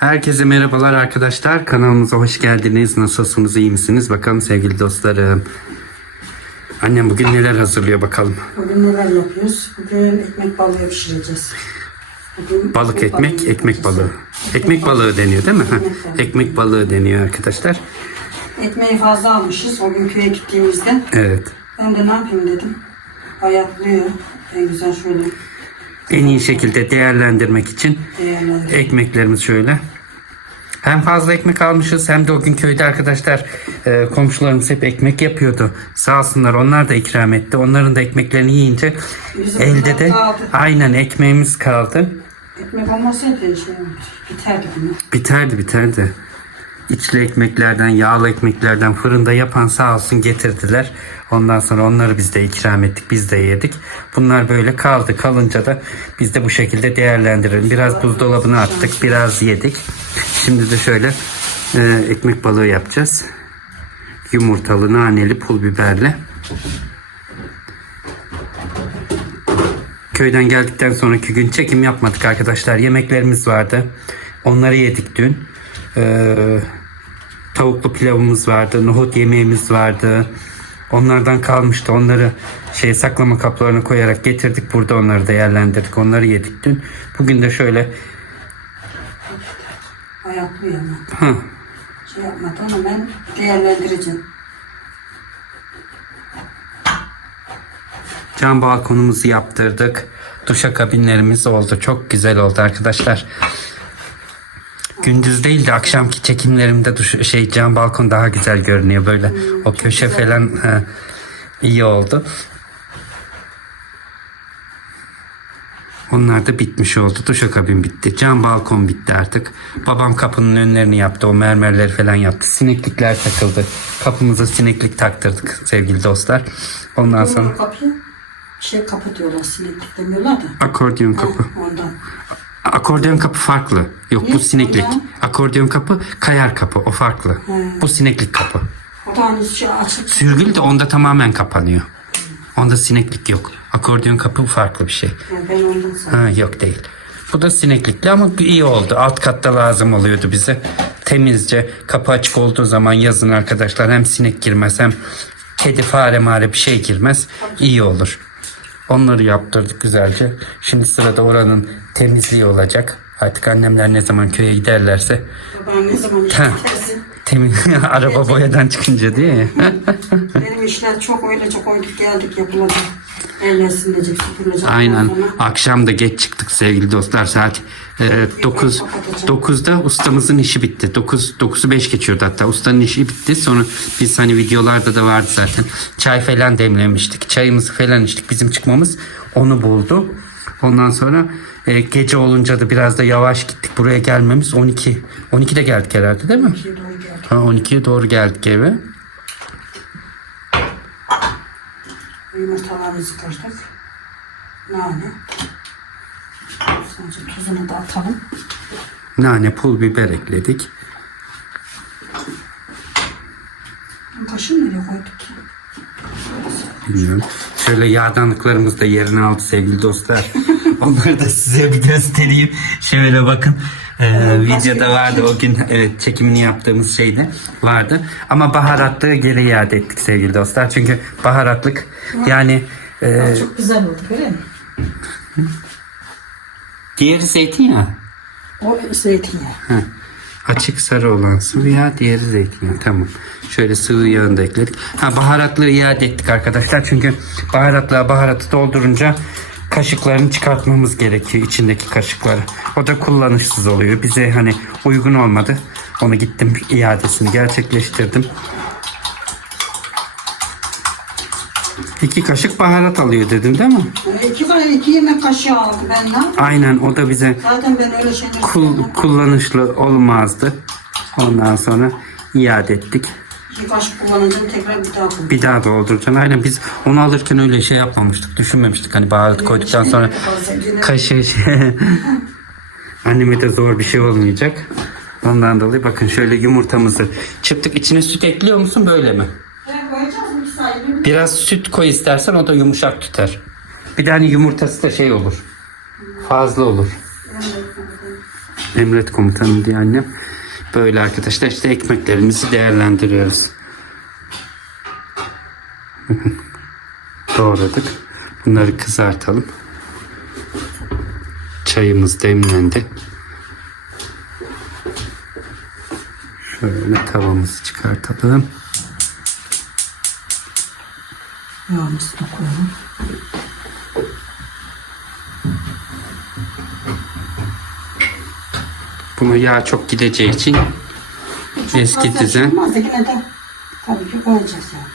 Herkese merhabalar arkadaşlar. Kanalımıza hoş geldiniz. Nasılsınız? iyi misiniz? Bakalım sevgili dostlarım. Annem bugün neler hazırlıyor bakalım. Bugün neler yapıyoruz? Bugün ekmek balığı pişireceğiz. Bugün Balık ekmek, ekmek yapacağız. balığı. Ekmek balığı deniyor değil mi? Ekmek balığı. Ekmek balığı deniyor arkadaşlar. Ekmeği fazla almışız o gün köye gittiğimizde. Evet. Ben de ne yapayım dedim. Ayaklıyor. En güzel şöyle En iyi şekilde değerlendirmek için ekmeklerimiz şöyle. Hem fazla ekmek almışız hem de o gün köyde arkadaşlar e, komşularımız hep ekmek yapıyordu. Sağ olsunlar onlar da ikram etti. Onların da ekmeklerini yiyince Bizim elde de kaldı. aynen ekmeğimiz kaldı. Ekmek olmasaydı şey biterdi. Biterdi biterdi. İçli ekmeklerden, yağlı ekmeklerden fırında yapan sağ olsun getirdiler. Ondan sonra onları biz de ikram ettik, biz de yedik. Bunlar böyle kaldı. Kalınca da biz de bu şekilde değerlendirelim. Biraz buzdolabına attık, biraz yedik. Şimdi de şöyle e, ekmek balığı yapacağız. Yumurtalı, naneli, pul biberli. Köyden geldikten sonraki gün çekim yapmadık arkadaşlar. Yemeklerimiz vardı. Onları yedik dün. Ee, tavuklu pilavımız vardı. Nohut yemeğimiz vardı. Onlardan kalmıştı. Onları şey saklama kaplarına koyarak getirdik. Burada onları değerlendirdik. Onları yedik dün. Bugün de şöyle Ayaklıyor ama. hı, Şey yapmadı onu ben değerlendireceğim. cam balkonumuzu yaptırdık. Duşa kabinlerimiz oldu. Çok güzel oldu arkadaşlar. Gündüz değil de akşamki çekimlerimde duş, şey cam balkon daha güzel görünüyor böyle. o köşe falan ha, iyi oldu. Onlar da bitmiş oldu. Duşakabin bitti. Cam balkon bitti artık. Babam kapının önlerini yaptı. O mermerleri falan yaptı. Sineklikler takıldı. Kapımıza sineklik taktırdık sevgili dostlar. Ondan sonra kapıyı şey kapı diyorlar sineklik demiyorlar da. akordeon kapı. Ha, Ondan. Akordeon kapı farklı. Yok bu Ne? sineklik. Akordeon kapı kayar kapı. O farklı. Bu sineklik kapı. Şey açık. Sürgül de onda tamamen kapanıyor. Onda sineklik yok. Akordeon kapı farklı bir şey. Yani ben ondan sonra. Ha, yok değil. Bu da sineklikli ama iyi oldu. Alt katta lazım oluyordu bize. Temizce kapı açık olduğu zaman yazın arkadaşlar hem sinek girmez hem kedi fare mare bir şey girmez. İyi olur. Onları yaptırdık güzelce. Şimdi sırada oranın temizliği olacak. Artık annemler ne zaman köye giderlerse Ben ne zaman iş Ha. bitersin. temiz araba boyadan çıkınca değil mi? Benim işler çok öylece koyduk geldik yapılacak. Eller silinecek, süpürülecek. Aynen. Ondan sonra Akşam da geç çıktık sevgili dostlar. Saat e, 9 9'da ustamızın işi bitti. 9 9'u 5 geçiyordu hatta. Ustanın işi bitti. Sonra biz hani videolarda da vardı zaten. Çay falan demlemiştik. Çayımızı falan içtik. Bizim çıkmamız onu buldu. Ondan sonra e, gece olunca da biraz da yavaş gittik. Buraya gelmemiz 12 12'de geldik herhalde değil mi? ikiye doğru geldik. Ha 12'ye doğru geldik eve. Yumurtalarımızı kırdık. Nane. Sadece tuzunu da atalım. Nane, pul biber ekledik. Kaşığı nereye koyduk ki? Bilmiyorum. Şöyle yağdanlıklarımız da yerini aldı sevgili dostlar. Onları da size bir göstereyim. Şöyle bakın. Ee, videoda vardı o gün evet, çekimini yaptığımız şeyde vardı. Ama baharatlığı geri iade ettik sevgili dostlar. Çünkü baharatlık yani e, Çok güzel oldu görüyor musun? diğeri zeytinyağı. O zeytinyağı. Heh. Açık sarı olan sıvı yağ, diğeri zeytinyağı. Tamam. Şöyle sıvı yağını da ekledik. Ha baharatlığı iade ettik arkadaşlar. Çünkü baharatlığa baharatı doldurunca kaşıklarını çıkartmamız gerekiyor. içindeki kaşıkları. O da kullanışsız oluyor. Bize hani uygun olmadı. Onu gittim iadesini gerçekleştirdim. İki kaşık baharat alıyor dedim değil mi? İki, iki yemek kaşığı aldım ben. Aynen o da bize Zaten ben öyle şeyler kul- kullanışlı olmazdı. Ondan sonra iade ettik. Kullanacağım tekrar bir daha koyacağım. Bir daha dolduracaksın. Aynen biz onu alırken öyle şey yapmamıştık. Düşünmemiştik. Hani baharat koyduktan sonra kaşığı şey. Anneme de zor bir şey olmayacak. Ondan dolayı bakın şöyle yumurtamızı çırptık. İçine süt ekliyor musun böyle mi? Ben koyacağız mı? Bir saniye. Biraz süt koy istersen o da yumuşak tutar. Bir hani yumurtası da şey olur. Fazla olur. Emret komutanım diye annem. Böyle arkadaşlar işte ekmeklerimizi değerlendiriyoruz. Doğradık. Bunları kızartalım. Çayımız demlendi. Şöyle tavamızı çıkartalım. Yağımızı da koyalım. Buna yağ çok gideceği için eski Fazla düzen. yine de tabii ki koyacağız yani.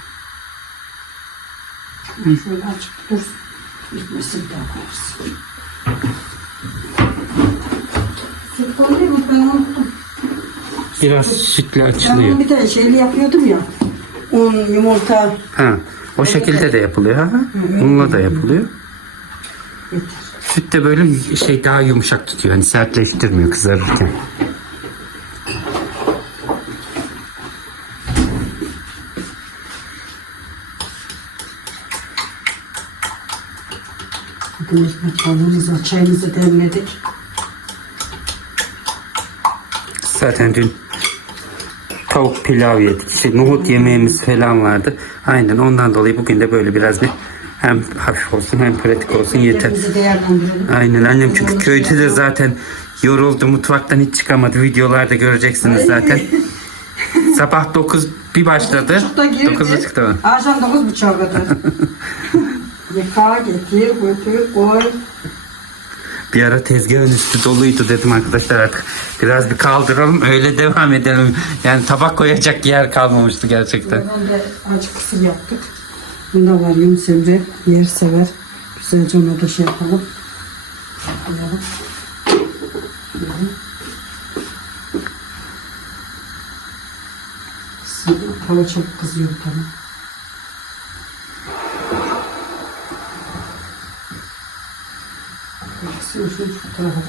Şöyle açık dursun. Bitmesin koyarız. Süt? Ben unuttum. Biraz sütle Ben açılıyor. onu bir de şeyli yapıyordum ya. Un, yumurta. Ha, o şekilde de yapılıyor. Ha? Bununla da yapılıyor. Yeter. Süt de böyle şey daha yumuşak tutuyor. Hani sertleştirmiyor kızarırken. Ekmek balığımızı, çayımızı demledik. Zaten dün tavuk pilav yedik. İşte nohut yemeğimiz falan vardı. Aynen ondan dolayı bugün de böyle biraz bir hem hafif olsun hem pratik olsun yeter. Aynen annem çünkü köyde de zaten yoruldu mutfaktan hiç çıkamadı. Videolarda göreceksiniz zaten. Sabah 9 bir başladı. Buçukta girdi. 9.30'da. Akşam dokuz buçuğa kadar. Yıka, getir, götür, koy. Bir ara tezgahın üstü doluydu dedim arkadaşlar artık biraz bir kaldıralım öyle devam edelim. Yani tabak koyacak yer kalmamıştı gerçekten. Ben de acı kısır yaptık. Bunda var Yunus Emre. Yer sever. Güzelce ona da şey yapalım. Koyalım. Hava çok kızıyor bana. Baksana şu şu tarafa.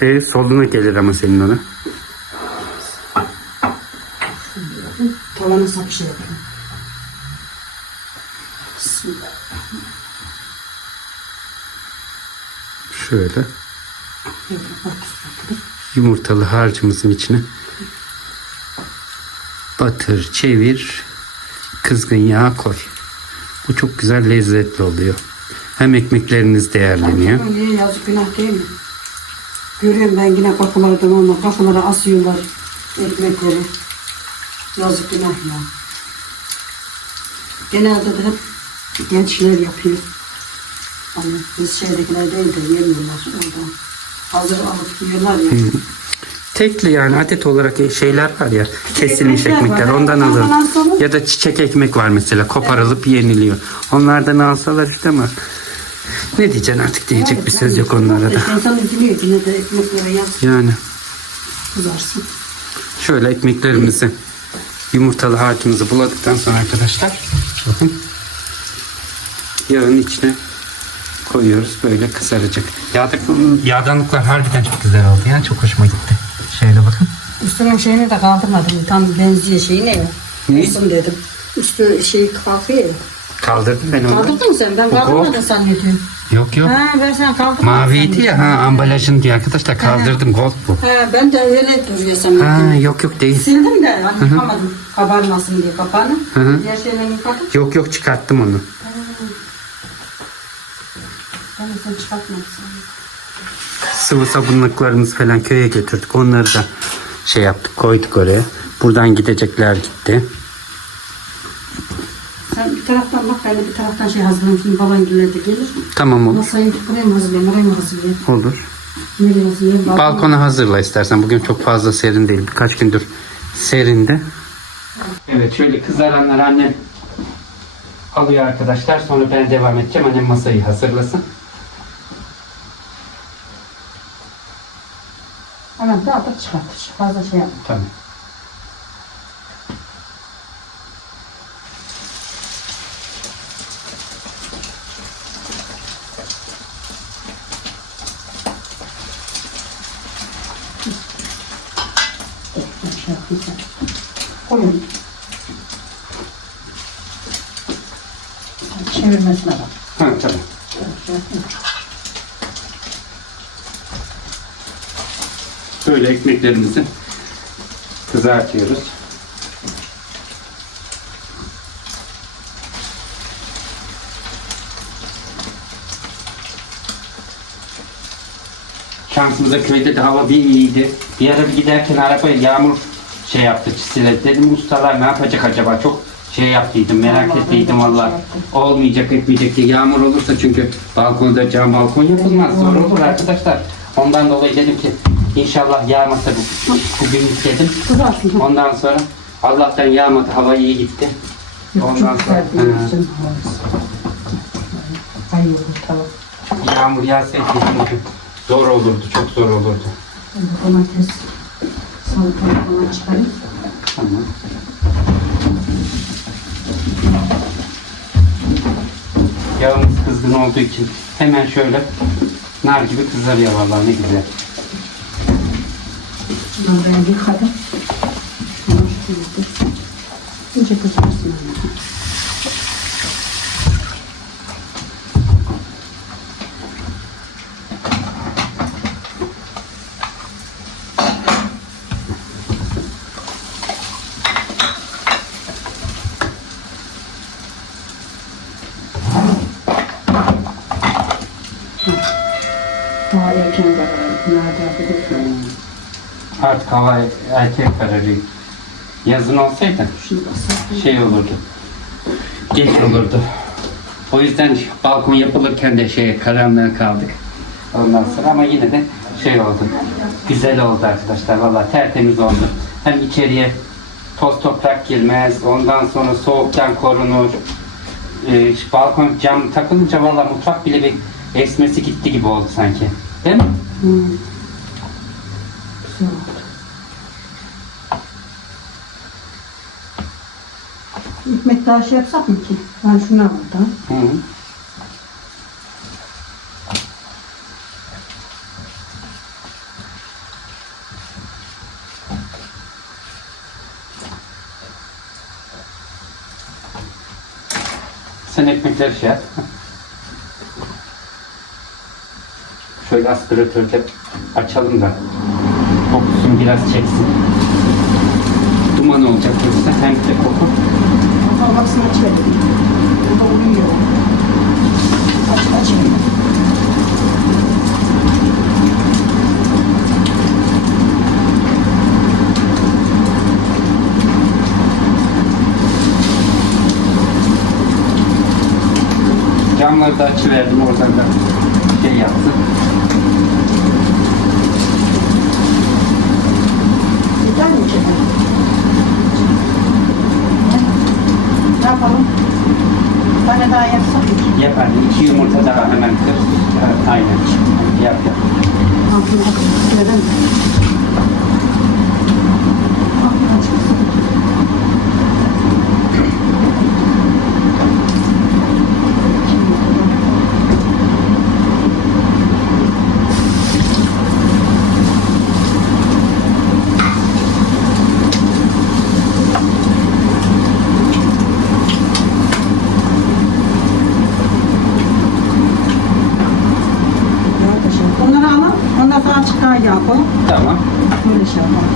E, soluna gelir ama senin ona. Tavana yapayım. Bismillah. Şöyle Böyle bak. yumurtalı harcımızın içine batır çevir kızgın yağ koy. Bu çok güzel lezzetli oluyor. Hem ekmekleriniz değerleniyor. Niye yazık günah değil mi? Görüyorum ben yine kapılardan ama kapılara asıyorlar ekmekleri. Yazık günah ya. Genelde de hep gençler yapıyor. Hani biz şeydekiler değil de yemiyorlar oradan. Hazır alıp yiyorlar ya. Tekli yani adet olarak şeyler var ya kesilmiş ekmekler var. ondan alın. Ya da çiçek ekmek var mesela koparılıp yeniliyor. Onlardan alsalar işte ama ne diyeceksin artık diyecek bir söz yok onlara da. İnsan üzülüyor yine de ekmeklere yaz Yani kızarsın. şöyle ekmeklerimizi yumurtalı harcımızı buladıktan sonra arkadaşlar bakın yağın içine koyuyoruz böyle kızaracak. Yağdık, yağdanlıklar harbiden çok güzel oldu ya çok hoşuma gitti. Şöyle bakın. Üstünün şeyini de kaldırmadım. Tam benziyor şeyi ne? Olsun dedim. Üstü şey kalkıyor. Kaldırdım ben onu. Kaldırdın mı sen? Ben kaldırmadım zannediyorum. Yok yok. Ha ben sen kaldırmadım. Maviydi ya ha ambalajın diye arkadaşlar kaldırdım gold bu. He ben de öyle duruyor zannettim. Ha yok yok değil. Sildim de hani yıkamadım. Kabarmasın diye kapağını. hı. Diğer şeylerini yıkadım. Yok yok çıkarttım onu. Ben de sen çıkartmamışsın. Sıvı sabunluklarımızı falan köye götürdük. Onları da şey yaptık koyduk oraya. Buradan gidecekler gitti. Sen bir taraftan bak ben de bir taraftan şey hazırlayayım. Şimdi baban gelir de gelir. Tamam olur. Masayı buraya mı hazırlayayım, oraya mı hazırlayayım? Olur. Nereye hazırlayayım? Balkona. Balkona hazırla istersen. Bugün çok fazla serin değil. Birkaç gündür serinde. Evet şöyle kızaranlar annem alıyor arkadaşlar. Sonra ben devam edeceğim. Annem masayı hazırlasın. Hemen dağıtıp çıkartır. Fazla şey yapma. Tamam. Şey yapayım. Koyun. Çevirmesine bak. Ha tamam. Böyle ekmeklerimizi kızartıyoruz. Şansımıza köyde de hava bir iyiydi. Bir ara bir giderken araba yağmur şey yaptı çisiledi. Dedim ustalar ne yapacak acaba? Çok şey yaptıydım merak Vallahi ettiydim valla. Olmayacak etmeyecek diye. Yağmur olursa çünkü balkonda cam balkon yapılmaz. Zor olur arkadaşlar. Ondan dolayı dedim ki inşallah yağmasa bu, bugün istedim. Ondan sonra Allah'tan yağmadı. Hava iyi gitti. Ondan sonra yağmur yağsaydı çünkü zor olurdu. Çok zor olurdu. Domates, salatalık falan çıkarayım. Tamam. Yağımız kızgın olduğu için hemen şöyle nar gibi kızarıyor vallahi ne güzel. Ben yıkadım. Şunu şöyle. İnce kızarsın anne. Daha erken kararım. Nerede yapacağım? Artık hava erken kararıyor. Yazın olsaydı şey olurdu. Geç olurdu. O yüzden balkon yapılırken de şey karanlığa kaldık. Ondan sonra ama yine de şey oldu. Güzel oldu arkadaşlar. Valla tertemiz oldu. Hem içeriye toz toprak girmez. Ondan sonra soğuktan korunur. Ee, balkon cam takılınca valla mutfak bile bir esmesi gitti gibi oldu sanki. Değil mi? Hmm. Güzel oldu. Ekmek daha şey yapsak mı ki? Ben şunu aldım. Hı -hı. Sen ekmekleri şey yap. Şöyle aspiratörde açalım da kokusun biraz çeksin. Duman olacak yoksa hem de koku. Kafasını açıverelim. Bu da uyuyor. Aç, açayım. Camları da açıverdim oradan da şey yaptım. Yeter mi ki? Ne yapalım? Tane daha yapsak mı? Yapar. İki yumurta daha hemen kır. Evet, aynen. Yap yap. Altını açalım. Neden? Altını açalım. Arkadaşlar, Onları alın. Ondan sonra açık daha yağ koy. Tamam. Böyle şey yapalım.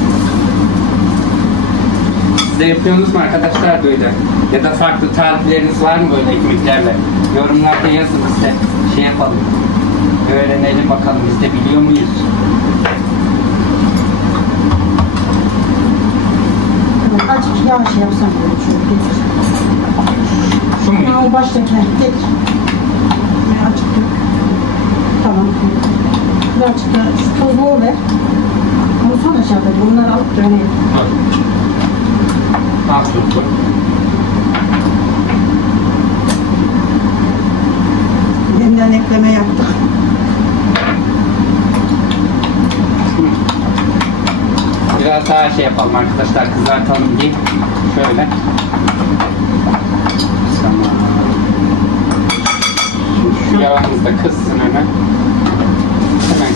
Siz de yapıyorsunuz mu arkadaşlar böyle? Ya da farklı tarifleriniz var mı böyle ekmeklerle? Yorumlarda yazın bize. Şey yapalım. Öğrenelim bakalım biz de biliyor muyuz? Azıcık şey yapsam böyle şöyle getir. Şu mu? Ya o baştaki getir. Tamam. Birazcık da şu tozluğu ver. Onu sonra şey yapalım. Bunları alıp döneyim. Al tuttu. Yeniden ekleme yaptık. Biraz daha şey yapalım arkadaşlar kızartalım diye. Şöyle. Şu, yağımız da kızsın. Hemen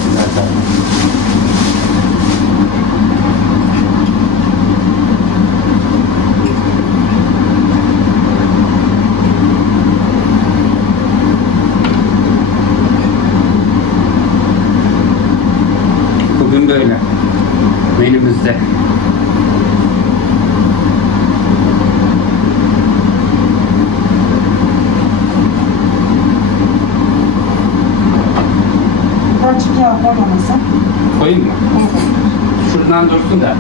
kızartalım. Böyle. Menümüzde. Birazcık yağ koymaması. Koyayım mı? Şuradan dursun da.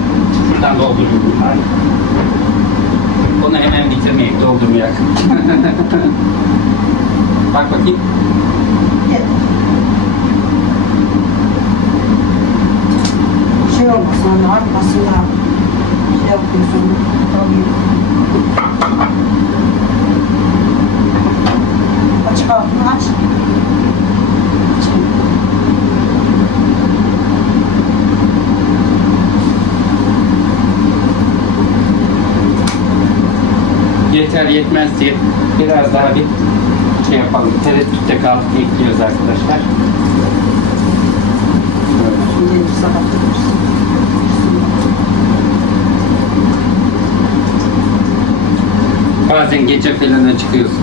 Şuradan doldurayım. Hadi. Onu hemen bitirmeyek, doldurmayak. Bak bakayım. Şey olmasın hani arkasında şey yapıyorsun. Tabii. Açık altını aç. Yeter yetmez diye biraz daha bir şey yapalım. Tereddütte kaldık ekliyoruz arkadaşlar. Böyle. Bazen gece falan çıkıyorsun.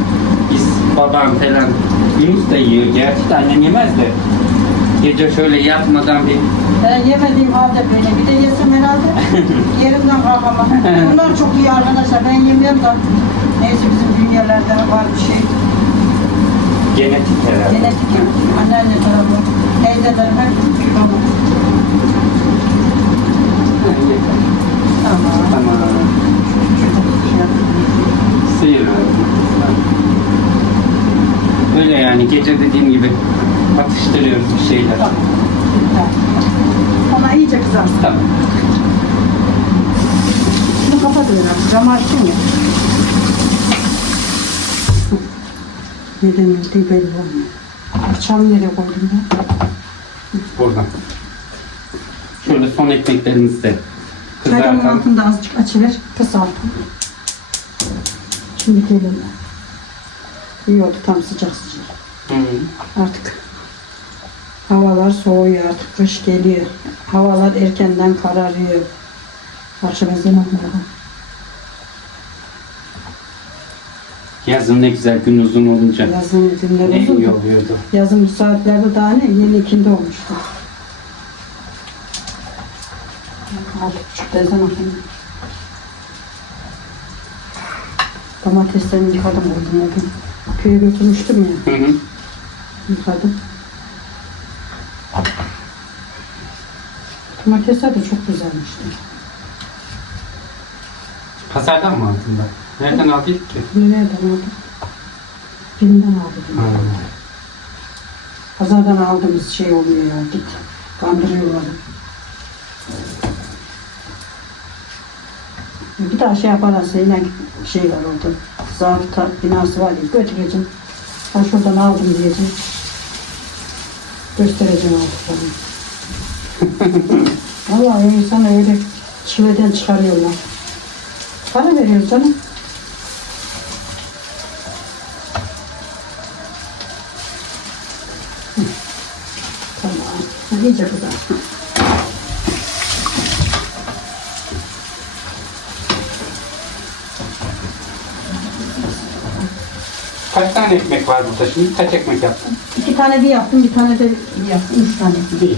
Biz babam falan Yunus da yiyor. Gerçi de annem yemez de. Gece şöyle yatmadan bir Ben yemediğim halde beni bir de yesem herhalde yerimden kalkamam. Bunlar çok iyi arkadaşlar. Ben yemiyorum da neyse bizim dünyalerde var bir şey. genetik herhalde. Genetik anneanne tarafı. Teyzelerim hep tamam. Tamam. Tamam. Sıyır. Böyle yani gece dediğim gibi atıştırıyoruz bir şeyler. Tamam. Ona iyice kızarsın. Tamam. Bunu kapatıyorum artık. Camı açtın ya. Neden öldüğü belli olmuyor. Bıçağımı nereye koydum ben? Buradan. Şöyle son ekmeklerimizi de Çaydanın kızartalım. altında azıcık açıver. Kısaltın. Şimdi gelin. İyi oldu tam sıcak sıcak. Hı. Artık havalar soğuyor artık kış geliyor. Havalar erkenden kararıyor. Ezanı okumadan. Yazın ne güzel gün uzun olunca Yazın günler ne uzun. iyi oluyordu. Yazın bu saatlerde daha ne? Yeni ikindi olmuştu. Altı buçukta ezan okunuyor. Domateslerimi yıkadım koydum o gün. Köye götürmüştüm ya. Hı hı. Yıkadım. Domatesler de çok güzelmişti. Pazardan mı aldın da? Nereden aldın ki? Nereden aldım? Bim'den aldım. Ha. Pazardan aldığımız şey oluyor ya. Git. Kandırıyorlar. Bir daha şey yaparlarsa yine şey var orada. Zabıta binası var ya götüreceğim. Ben şuradan aldım diyeceğim. Göstereceğim aldıklarını. Vallahi insana öyle çileden çıkarıyorlar. Para veriyoruz canım. İyice kızarsın. Kaç tane ekmek var burada şimdi? Kaç ekmek yaptın? İki tane bir yaptım, bir tane de bir yaptım. Üç tane. İyi.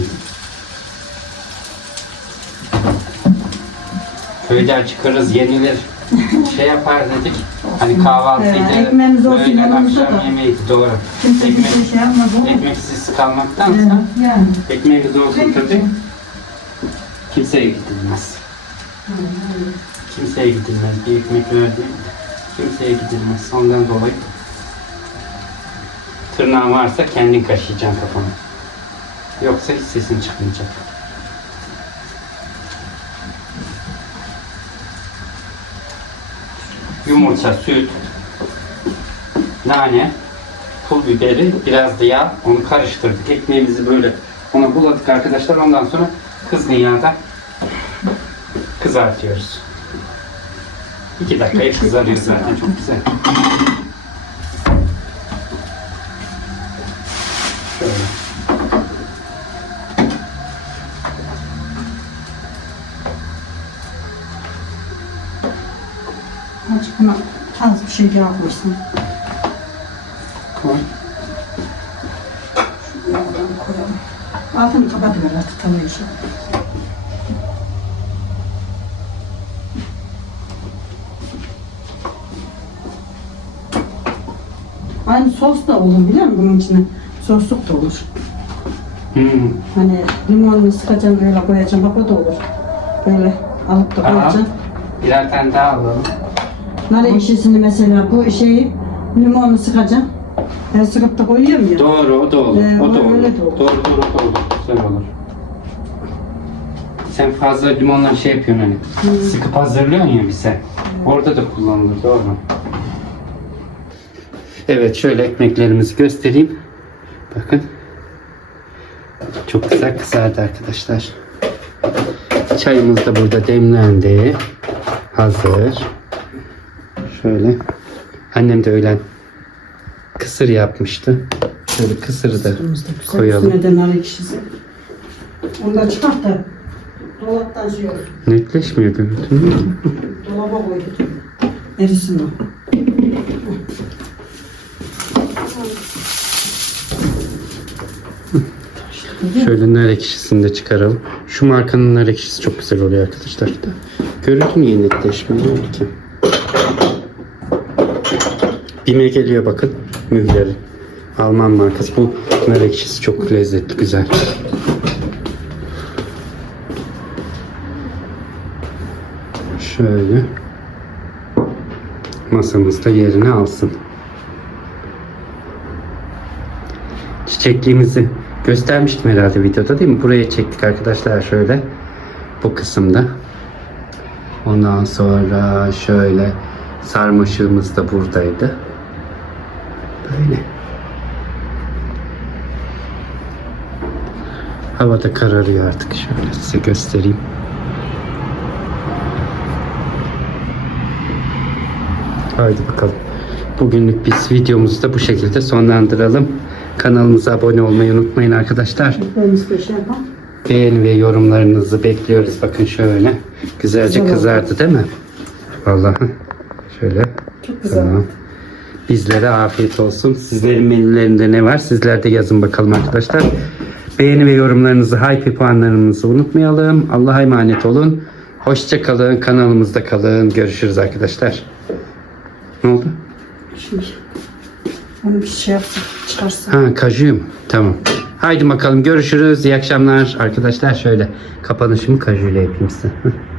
Köyden çıkarız yenilir. Şey yapar dedik. Hani kahvaltıydı. Ee, ekmeğimiz olsun yanımızda da. yemeğiydi doğru. Kimse bir Ekmek, şey şey yapmaz ama. ekmeksiz kalmaktansa Yani, yani. ekmeğimiz olsun tabii. Kimseye gidilmez. Kimseye gidilmez. Bir ekmek verdi. Kimseye gidilmez. Ondan dolayı tırnağın varsa kendin kaşıyacaksın kafanı. Yoksa hiç sesin çıkmayacak. Yumurta, süt, nane, pul biberi, biraz da yağ. Onu karıştırdık. Ekmeğimizi böyle ona buladık arkadaşlar. Ondan sonra kızgın yağda kızartıyoruz. İki dakikaya kızarıyor zaten. Çok güzel. Şöyle. Azıcık buna şey yapmışsın. Koy. Yağdan koyalım. Altını kapatıver artık tavayı şu. Aynı sos da olur biliyor musun bunun içine? Sosluk da olur. Hmm. Hani limonunu sıkacaksın öyle koyacaksın bak o da olur. Böyle alıp da koyacaksın. birer tane daha alalım. Nar ekşisini mesela bu şeyi limonu sıkacaksın. Ben sıkıp da koyuyorum ya. Doğru o da olur. Ee, o da olur. öyle de olur. Doğru doğru olur. Güzel olur. Sen fazla limonla şey yapıyorsun hani. Sıkıp hazırlıyorsun ya bize. Orada da kullanılır doğru. Evet şöyle ekmeklerimizi göstereyim. Bakın. Çok güzel kızardı arkadaşlar. Çayımız da burada demlendi. Hazır. Şöyle. Annem de öğlen kısır yapmıştı. Şöyle kısırı da koyalım. Üstüne de nar ekşisi. Onu da çıkart da dolaptan şey olur. Netleşmiyor görüntü. Dolaba koyduk. Erisin o. Şöyle nar ekşisini de çıkaralım. Şu markanın nar ekşisi çok güzel oluyor arkadaşlar. Görüntü niye netleşmiyor ki? Bime geliyor bakın mühleri. Alman markası. Bu nar ekşisi çok lezzetli, güzel. Şöyle masamızda yerini alsın. Çiçekliğimizi göstermiştim herhalde videoda değil mi? Buraya çektik arkadaşlar şöyle. Bu kısımda. Ondan sonra şöyle sarmaşığımız da buradaydı. Böyle. Hava da kararıyor artık. Şöyle size göstereyim. Haydi bakalım. Bugünlük biz videomuzu da bu şekilde sonlandıralım. Kanalımıza abone olmayı unutmayın arkadaşlar. Şey. Beğeni ve yorumlarınızı bekliyoruz. Bakın şöyle. Güzelce kızardı değil mi? Vallahi. Şöyle. Çok güzel. Tamam. Bizlere afiyet olsun. Sizlerin menülerinde ne var? Sizler de yazın bakalım arkadaşlar. Beğeni ve yorumlarınızı, hype puanlarınızı unutmayalım. Allah'a emanet olun. Hoşça kalın. Kanalımızda kalın. Görüşürüz arkadaşlar. Ne oldu? Şimdi onu bir şey yapsın, çıkarsın. Ha kajuyum. Tamam. Haydi bakalım görüşürüz. İyi akşamlar arkadaşlar. Şöyle kapanışımı kajuyla yapayım size.